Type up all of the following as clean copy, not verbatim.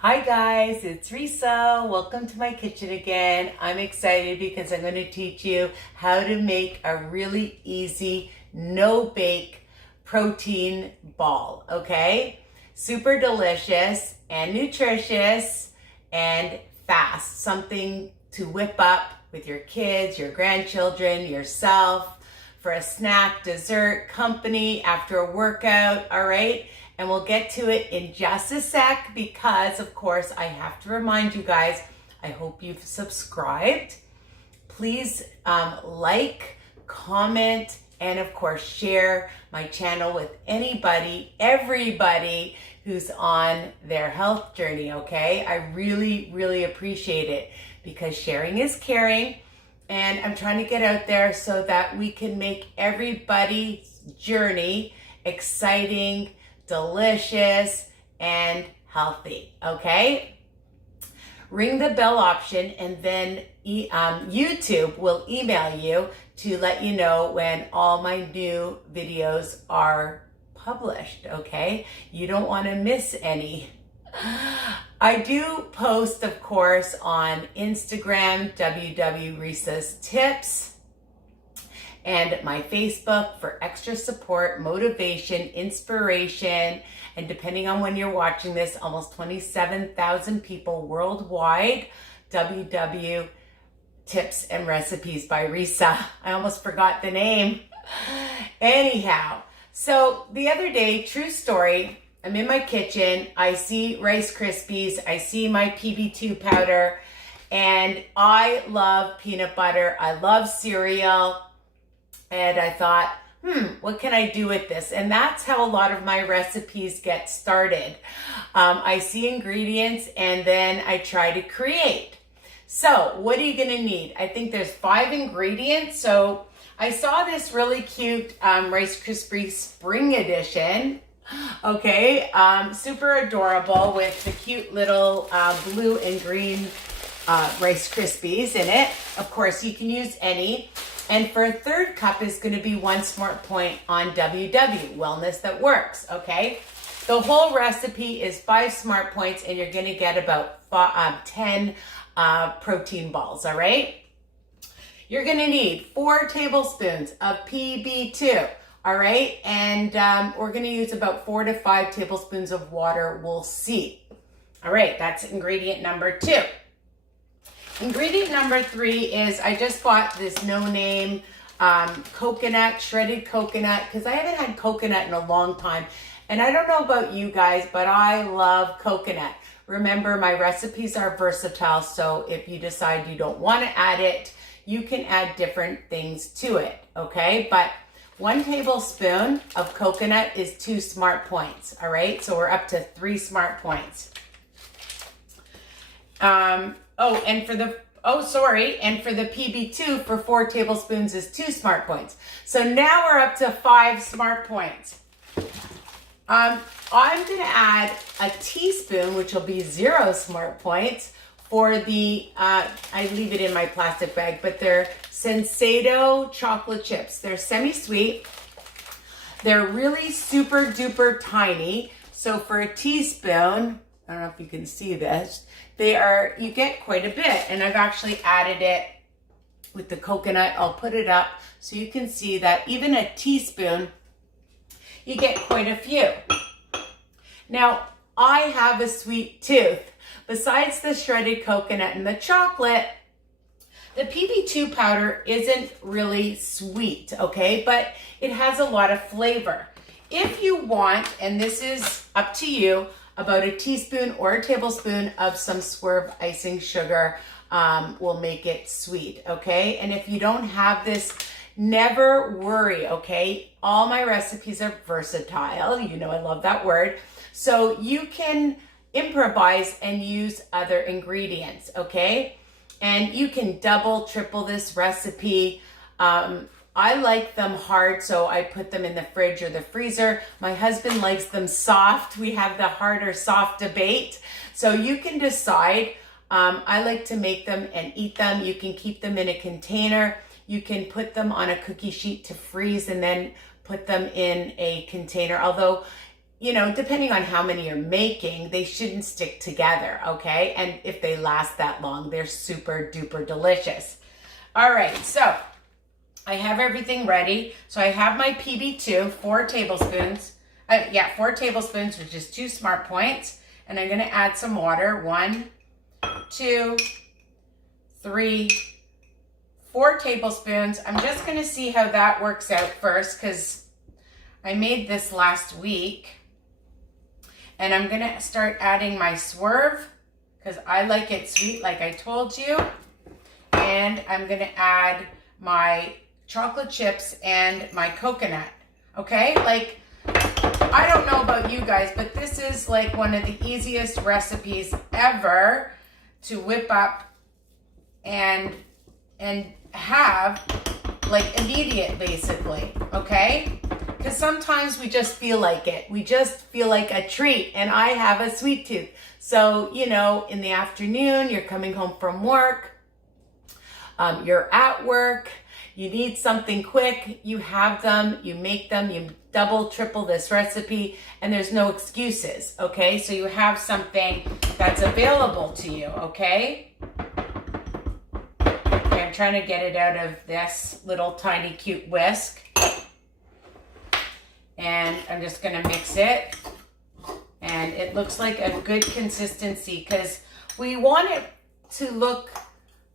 Hi guys, it's Risa. Welcome to my kitchen again. I'm excited because I'm going to teach you how to make a really easy no-bake protein ball, okay? Super delicious and nutritious and fast. Something to whip up with your kids, your grandchildren, yourself, for a snack, dessert, company, after a workout, all right? And we'll get to it in just a sec because, of course, I have to remind you guys, I hope you've subscribed. Please like, comment, and of course, share my channel with everybody who's on their health journey, okay? I really, really appreciate it because sharing is caring. And I'm trying to get out there so that we can make everybody's journey exciting, delicious, and healthy, okay? Ring the bell option and then YouTube will email you to let you know when all my new videos are published, okay? You don't want to miss any. I do post, of course, on Instagram, Risa's Tips, and my Facebook for extra support, motivation, inspiration, and depending on when you're watching this, almost 27,000 people worldwide, Tips and Recipes by Risa. I almost forgot the name. Anyhow, so the other day, true story, I'm in my kitchen, I see Rice Krispies, I see my Pb2 powder, and I love peanut butter, I love cereal, and I thought, what can I do with this? And that's how a lot of my recipes get started. I see ingredients and then I try to create. So what are you gonna need? I think there's 5 ingredients. So I saw this really cute Rice Krispies Spring Edition. Okay, super adorable with the cute little blue and green Rice Krispies in it. Of course, you can use any. And for a 1/3 cup is going to be 1 smart point on WW, Wellness That Works, okay? The whole recipe is 5 smart points and you're going to get about 10 protein balls, all right? You're going to need 4 tablespoons of Pb2, all right? And we're going to use about 4 to 5 tablespoons of water. We'll see. All right, that's ingredient number 2. Ingredient number 3 is I just bought this no-name coconut, shredded coconut, because I haven't had coconut in a long time. And I don't know about you guys, but I love coconut. Remember, my recipes are versatile, so if you decide you don't want to add it, you can add different things to it, okay? But 1 tablespoon of coconut is 2 smart points, all right? So we're up to 3 smart points. And for the Pb2 for 4 tablespoons is 2 smart points. So now we're up to 5 smart points. I'm gonna add a teaspoon, which will be 0 smart points for the, I leave it in my plastic bag, but they're Sensado chocolate chips. They're semi-sweet. They're really super duper tiny. So for a teaspoon, I don't know if you can see this, you get quite a bit, and I've actually added it with the coconut. I'll put it up so you can see that even a teaspoon, you get quite a few. Now, I have a sweet tooth. Besides the shredded coconut and the chocolate, the Pb2 powder isn't really sweet, okay? But it has a lot of flavor. If you want, and this is up to you, about a teaspoon or a tablespoon of some swerve icing sugar will make it sweet, okay? And if you don't have this, never worry, okay? All my recipes are versatile. You know I love that word. So you can improvise and use other ingredients, okay? And you can double, triple this recipe. I like them hard, so I put them in the fridge or the freezer. My husband likes them soft. We have the hard or soft debate. So you can decide. I like to make them and eat them. You can keep them in a container. You can put them on a cookie sheet to freeze and then put them in a container. Although you know, depending on how many you're making, they shouldn't stick together, okay? And if they last that long, they're super duper delicious. All right, so I have everything ready. So I have my PB2, 4 tablespoons. 4 tablespoons, which is 2 Smart Points. And I'm gonna add some water. 1, 2, 3, 4 tablespoons. I'm just gonna see how that works out first because I made this last week. And I'm gonna start adding my swerve because I like it sweet like I told you. And I'm gonna add my chocolate chips and my coconut, okay? Like, I don't know about you guys, but this is like one of the easiest recipes ever to whip up and have like immediate basically, okay? Because sometimes we just feel like it. We just feel like a treat, and I have a sweet tooth. So, you know, in the afternoon, you're coming home from work, you're at work, you need something quick, you have them, you make them, you double, triple this recipe, and there's no excuses, okay? So you have something that's available to you, okay? Okay, I'm trying to get it out of this little tiny cute whisk. And I'm just gonna mix it. And it looks like a good consistency because we want it to look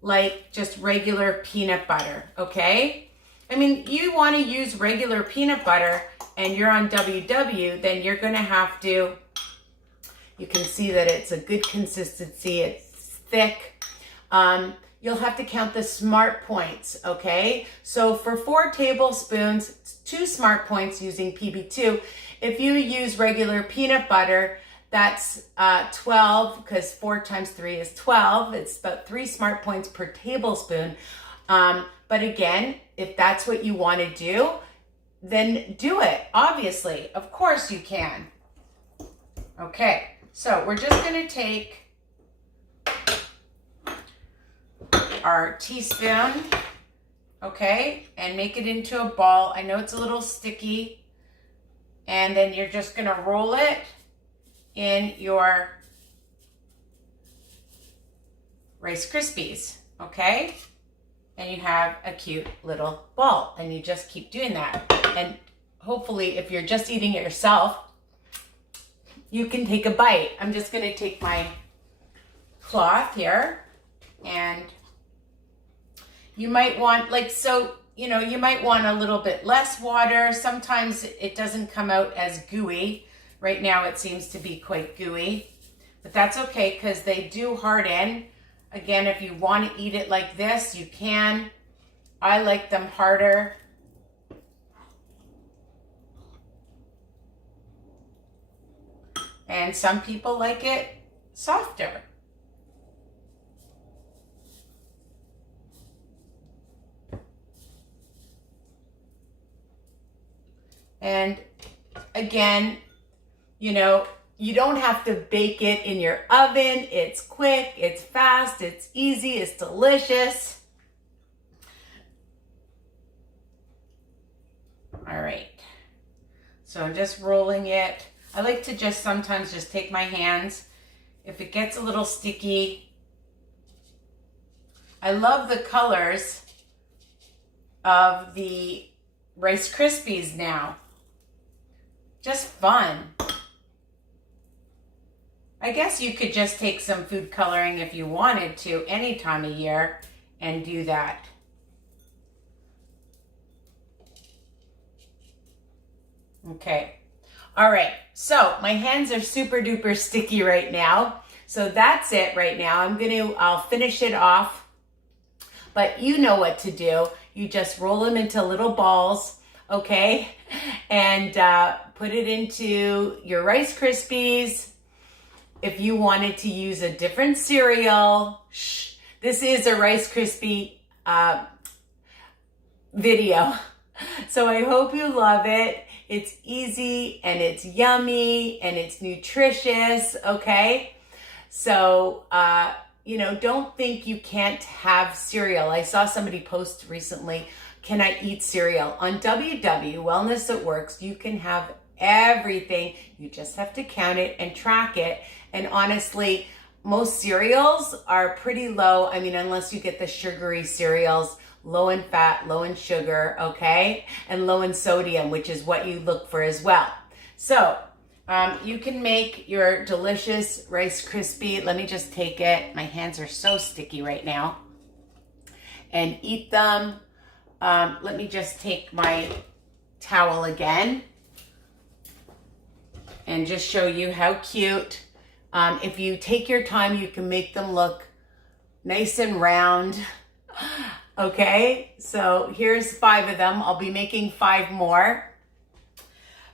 like just regular peanut butter, okay? I mean, you wanna use regular peanut butter and you're on WW, then you're gonna have to, you can see that it's a good consistency, it's thick. You'll have to count the Smart Points, okay? So for 4 tablespoons, 2 Smart Points using PB2. If you use regular peanut butter, that's 12, because 4 times 3 is 12. It's about 3 Smart Points per tablespoon. But again, if that's what you want to do, then do it, obviously. Of course you can. Okay, so we're just gonna take our teaspoon, okay, and make it into a ball. I know it's a little sticky, and then you're just gonna roll it in your Rice Krispies, okay? And you have a cute little ball, and you just keep doing that. And hopefully, if you're just eating it yourself, you can take a bite. I'm just gonna take my cloth here, and you might want, like, so, you know, you might want a little bit less water. Sometimes it doesn't come out as gooey. Right now it seems to be quite gooey, but that's okay because they do harden. Again, if you want to eat it like this, you can. I like them harder. And some people like it softer. And again, you know, you don't have to bake it in your oven. It's quick, it's fast, it's easy, it's delicious. All right, so I'm just rolling it. I like to just sometimes just take my hands. If it gets a little sticky, I love the colors of the Rice Krispies now. Just fun. I guess you could just take some food coloring if you wanted to any time of year and do that. Okay. All right. So my hands are super duper sticky right now. So that's it right now. I'll finish it off. But you know what to do. You just roll them into little balls, okay? And put it into your Rice Krispies. If you wanted to use a different cereal, this is a Rice Krispie video. So I hope you love it. It's easy and it's yummy and it's nutritious, okay? So, you know, don't think you can't have cereal. I saw somebody post recently, can I eat cereal? On WW, Wellness That Works, you can have everything. You just have to count it and track it. And honestly, most cereals are pretty low. I mean, unless you get the sugary cereals, low in fat, low in sugar, okay? And low in sodium, which is what you look for as well. So you can make your delicious Rice Krispie. Let me just take it. My hands are so sticky right now. And eat them. Let me just take my towel again and just show you how cute. If you take your time, you can make them look nice and round. Okay, so here's 5 of them. I'll be making 5 more,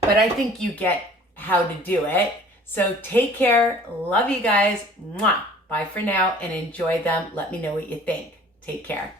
but I think you get how to do it. So take care. Love you guys. Mwah. Bye for now and enjoy them. Let me know what you think. Take care.